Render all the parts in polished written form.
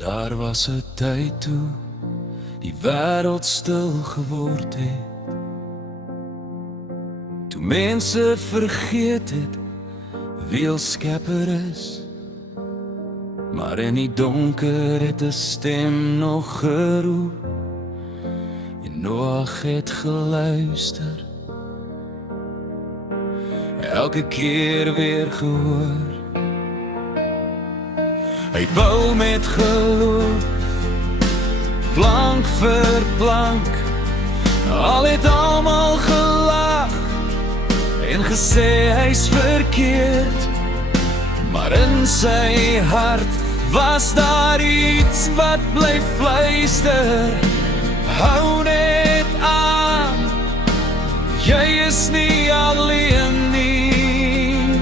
Daar was 'n tyd toe die wêreld stil geword het, toe mense vergeet het wie hul skepper is. Maar in die donker het 'n stem nog geroep, en Noag het geluister, elke keer weer gehoor. Hy bou met geloof, plank vir plank, al het almal gelag en gesê hy's verkeerd, maar in sy hart was daar iets wat bly fluister. Hou net aan, jy is nie alleen nie.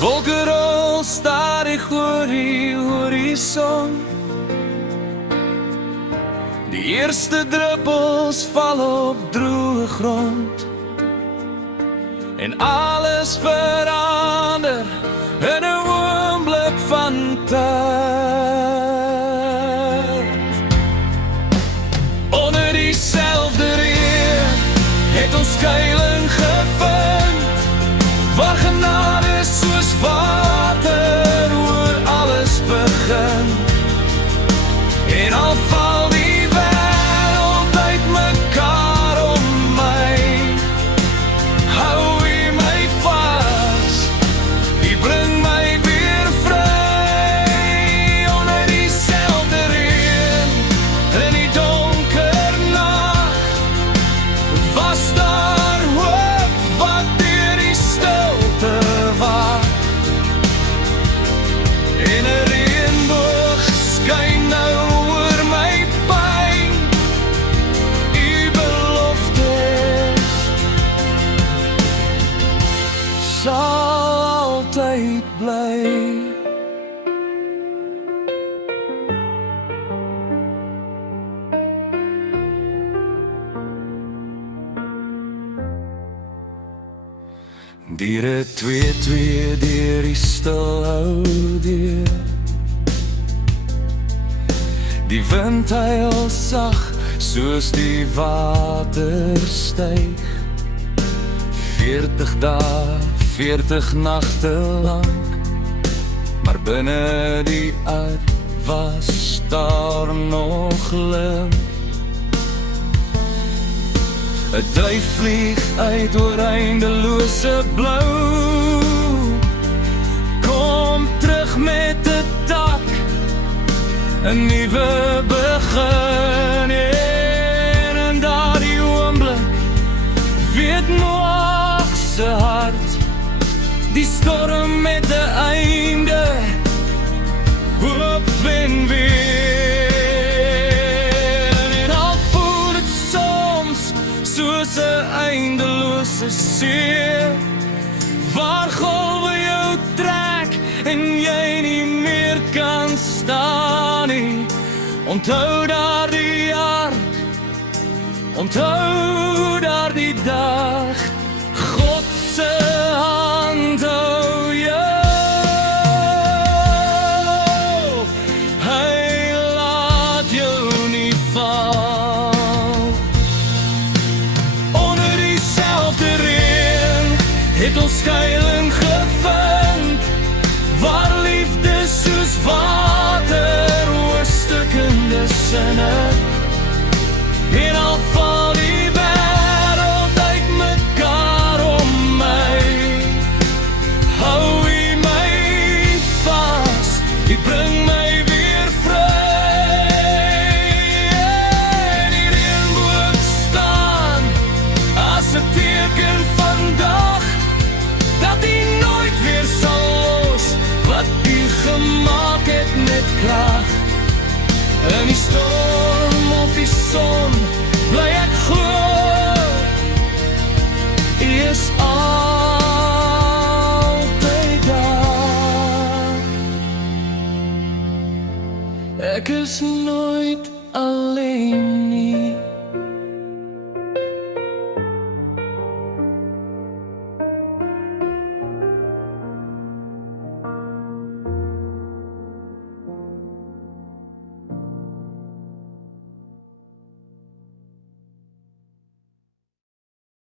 Wolke rol stadig oor die horison, die eerste druppels val op droë grond, en alles verander in 'n oomblik van tyd. Onder dieselfde reën het ons skuilings gevind, waar genade soos water oor alles begin. En al val die wêreld uit mekaar om my, hou U my vas, U bring my weer vry. Onder dieselfde reën, in die donker nag, was daar hoop wat deur die stilte wag. En 'n reënboog skyn nou oor my pyn, U beloftes sal altyd bly. Diere twee deur die stil hou deur, die wind huil sag soos die water styg. 40 dae, 40 nagte lank, maar binne die aard was daar nog lig. 'n duif vlieg uit oor eindelose blou, kom terug met 'n dak, 'n nuwe begin. En in daardie oomblik weet Noag se hart, die storm met 'n einde, hoop wen weer. En al voel dit soms soos 'n eindelose see, waar golwe jou trek en jy nie meer kan staan nie. Onthou daardie ark, onthou daardie dag, God se hand hou jou, hy laat jou nie val. Onder dieselfde reën het ons skuilings gevind, waar liefde soos water oor stukkende sinne